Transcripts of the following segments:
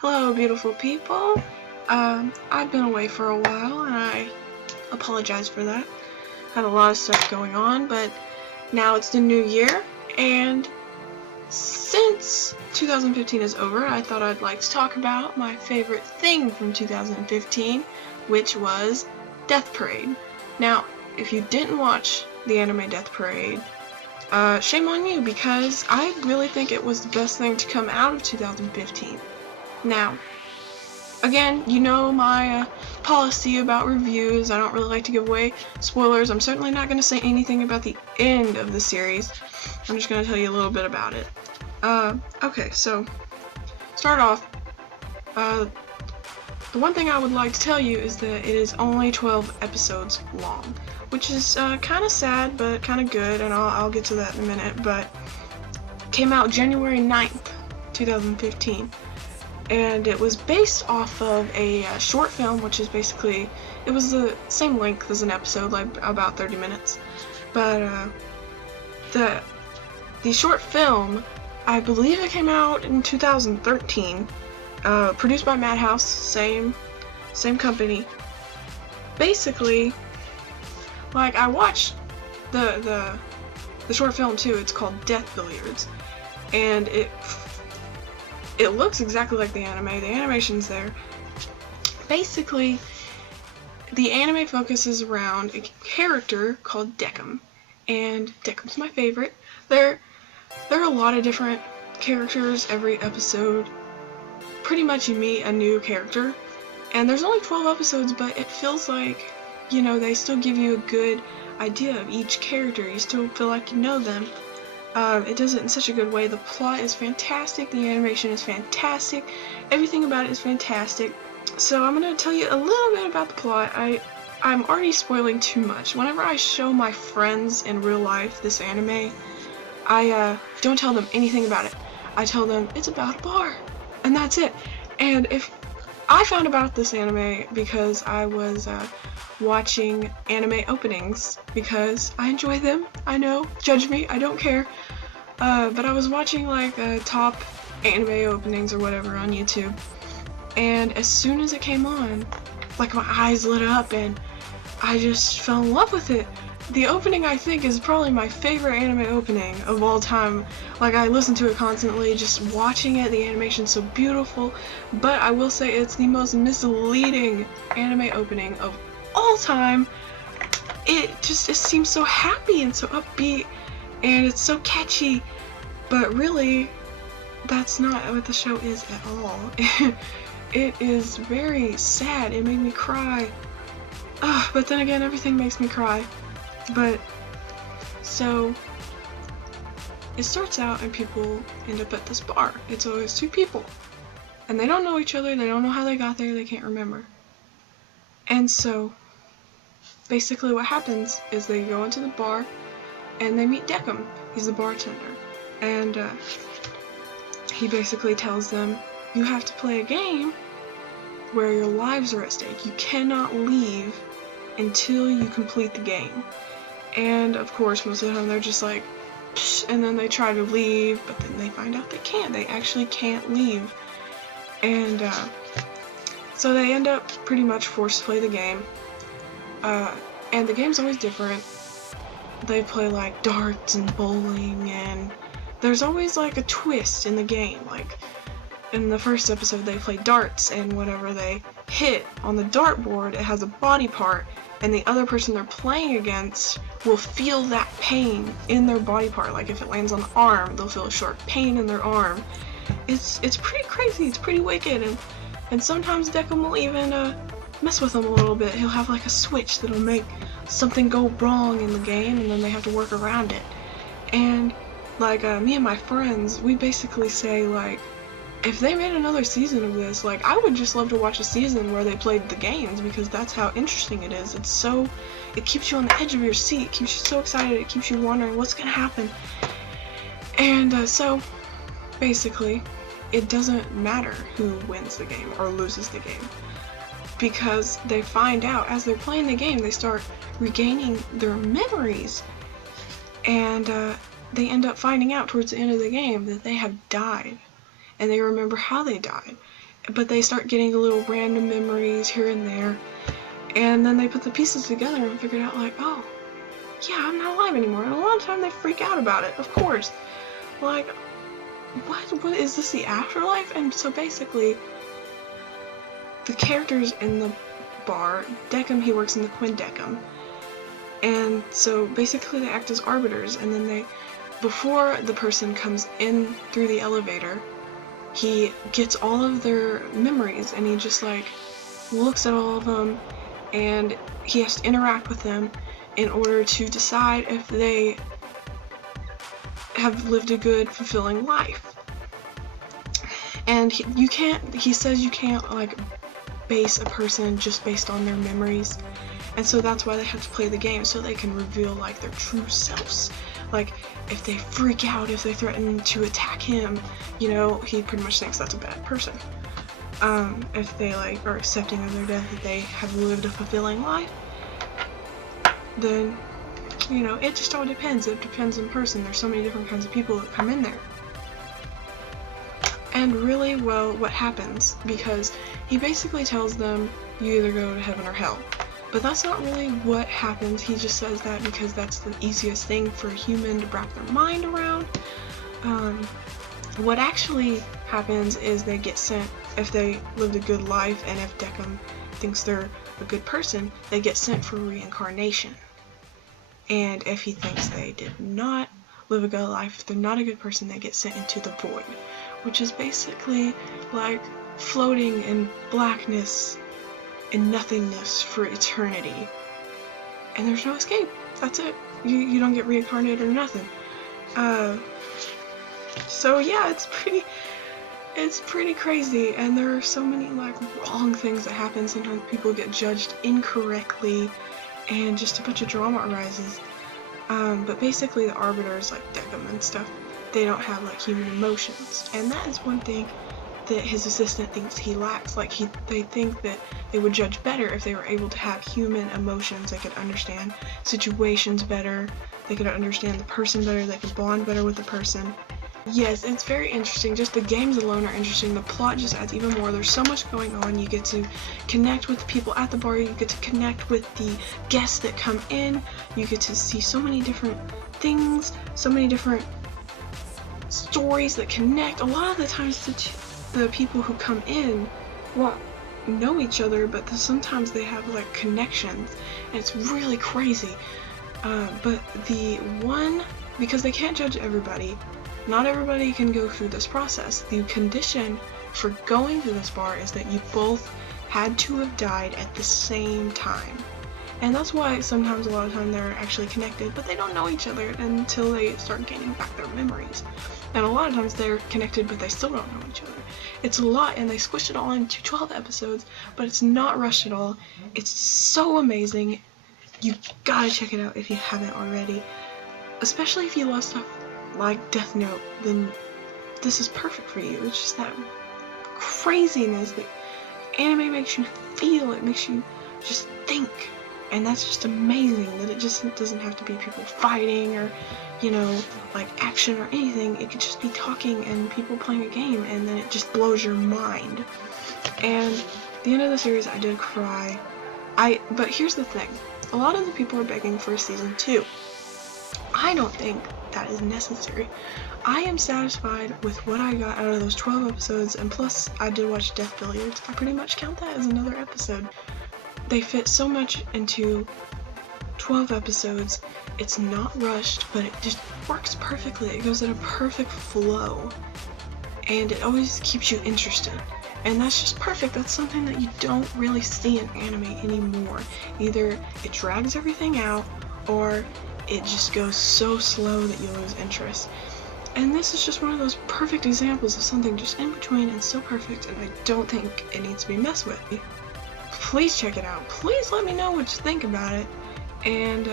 Hello, beautiful people. I've been away for a while, and I apologize for that. Had a lot of stuff going on, but now it's the new year, and since 2015 is over, I thought I'd like to talk about my favorite thing from 2015, which was Death Parade. Now, if you didn't watch the anime Death Parade, shame on you, because I really think it was the best thing to come out of 2015. Now, again, you know my policy about reviews. I don't really like to give away spoilers. I'm certainly not going to say anything about the end of the series. I'm just going to tell you a little bit about it. Okay, so, start off, the one thing I would like to tell you is that it is only 12 episodes long, which is kind of sad, but kind of good, and I'll get to that in a minute, but came out January 9th, 2015. And it was based off of a short film, which is basically, it was the same length as an episode, like about 30 minutes. But the short film, I believe it came out in 2013, produced by Madhouse, same company. Basically, like, I watched the short film too. It's called Death Billiards, and it looks exactly like the anime. The animation's there. Basically, the anime focuses around a character called Decim, and Decim's my favorite. There are a lot of different characters every episode. Pretty much you meet a new character, and there's only 12 episodes, but it feels like, you know, they still give you a good idea of each character. You still feel like you know them. It does it in such a good way. The plot is fantastic, the animation is fantastic, everything about it is fantastic. So I'm going to tell you a little bit about the plot. I'm already spoiling too much. Whenever I show my friends in real life this anime, I don't tell them anything about it. I tell them it's about a bar, and that's it. And if I found about this anime because I was watching anime openings, because I enjoy them. I know, judge me, I don't care. But I was watching like top anime openings or whatever on YouTube, and as soon as it came on, like, my eyes lit up and I just fell in love with it. The opening, I think, is probably my favorite anime opening of all time. Like, I listen to it constantly, just watching it. The animation's so beautiful, but I will say it's the most misleading anime opening of all time. It seems so happy and so upbeat, and it's so catchy, but really, that's not what the show is at all. It is very sad. It made me cry. But then again, everything makes me cry. But, so, it starts out and people end up at this bar. It's always two people. And they don't know each other, they don't know how they got there, they can't remember. And so, basically what happens is they go into the bar and they meet Decim. He's the bartender. And he basically tells them, you have to play a game where your lives are at stake. You cannot leave until you complete the game. And of course, most of the time they're just like, psh, and then they try to leave, but then they find out they can't. They actually can't leave. And so they end up pretty much forced to play the game. And the game's always different. They play like darts and bowling, and there's always like a twist in the game. Like, in the first episode they play darts, and whenever they hit on the dartboard, it has a body part, and the other person they're playing against will feel that pain in their body part. Like, if it lands on the arm, they'll feel a sharp pain in their arm. It's pretty crazy, it's pretty wicked, and sometimes Decim will even mess with them a little bit. He'll have like a switch that'll make something go wrong in the game, and then they have to work around it. And like, me and my friends, we basically say, like, if they made another season of this, like, I would just love to watch a season where they played the games, because that's how interesting it is. It keeps you on the edge of your seat, it keeps you so excited, it keeps you wondering what's gonna happen. And so, basically, it doesn't matter who wins the game or loses the game, because they find out as they're playing the game, they start regaining their memories, and they end up finding out towards the end of the game that they have died, and they remember how they died, but they start getting little random memories here and there, and then they put the pieces together and figured out like, oh, yeah, I'm not alive anymore. And a lot of time they freak out about it, of course. Like, what is this, the afterlife? And so basically, the characters in the bar, Decim, he works in the Quindecim, and so basically they act as arbiters, and then before the person comes in through the elevator, he gets all of their memories, and he just like looks at all of them, and he has to interact with them in order to decide if they have lived a good, fulfilling life. And he says you can't like base a person just based on their memories, and so that's why they have to play the game, so they can reveal like their true selves. Like, if they freak out, if they threaten to attack him, you know, he pretty much thinks that's a bad person. If they like are accepting of their death, that they have lived a fulfilling life, then, you know, it just all depends. It depends on the person. There's so many different kinds of people that come in there. And really, well, what happens, because he basically tells them you either go to heaven or hell. But that's not really what happens. He just says that because that's the easiest thing for a human to wrap their mind around. What actually happens is they get sent, if they lived a good life, and if Decim thinks they're a good person, they get sent for reincarnation. And if he thinks they did not live a good life, if they're not a good person, they get sent into the void, which is basically like floating in blackness and nothingness for eternity. And there's no escape. That's it. You don't get reincarnated or nothing. So yeah, it's pretty crazy, and there are so many like wrong things that happen. Sometimes people get judged incorrectly, and just a bunch of drama arises. But basically the arbiters, like Decim and stuff, they don't have like human emotions, and that is one thing that his assistant thinks he lacks. Like they think that they would judge better if they were able to have human emotions. They could understand situations better, they could understand the person better, they could bond better with the person. Yes, it's very interesting. Just the games alone are interesting. The plot just adds even more. There's so much going on. You get to connect with the people at the bar. You get to connect with the guests that come in. You get to see so many different things, so many different stories that connect. A lot of the times the people who come in won't know each other, but sometimes they have like connections, and it's really crazy. But the one, because they can't judge everybody, not everybody can go through this process. The condition for going to this bar is that you both had to have died at the same time. And that's why sometimes a lot of time they're actually connected, but they don't know each other until they start gaining back their memories. And a lot of times they're connected, but they still don't know each other. It's a lot, and they squished it all into 12 episodes, but it's not rushed at all. It's so amazing. You gotta check it out if you haven't already. Especially if you love stuff like Death Note, then this is perfect for you. It's just that craziness that anime makes you feel. It makes you just think. And that's just amazing, that it just doesn't have to be people fighting or, you know, like action or anything. It could just be talking and people playing a game, and then it just blows your mind. And at the end of the series, I did cry. But here's the thing. A lot of the people are begging for a season 2. I don't think that is necessary. I am satisfied with what I got out of those 12 episodes, and plus I did watch Death Billiards. I pretty much count that as another episode. They fit so much into 12 episodes. It's not rushed, but it just works perfectly. It goes in a perfect flow, and it always keeps you interested. And that's just perfect. That's something that you don't really see in anime anymore. Either it drags everything out, or it just goes so slow that you lose interest. And this is just one of those perfect examples of something just in between and so perfect, and I don't think it needs to be messed with. Please check it out. Please let me know what you think about it. And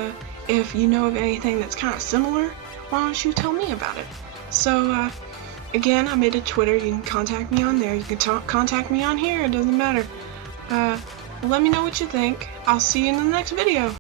if you know of anything that's kind of similar, why don't you tell me about it? So, again, I made a Twitter. You can contact me on there. You can contact me on here. It doesn't matter. Let me know what you think. I'll see you in the next video.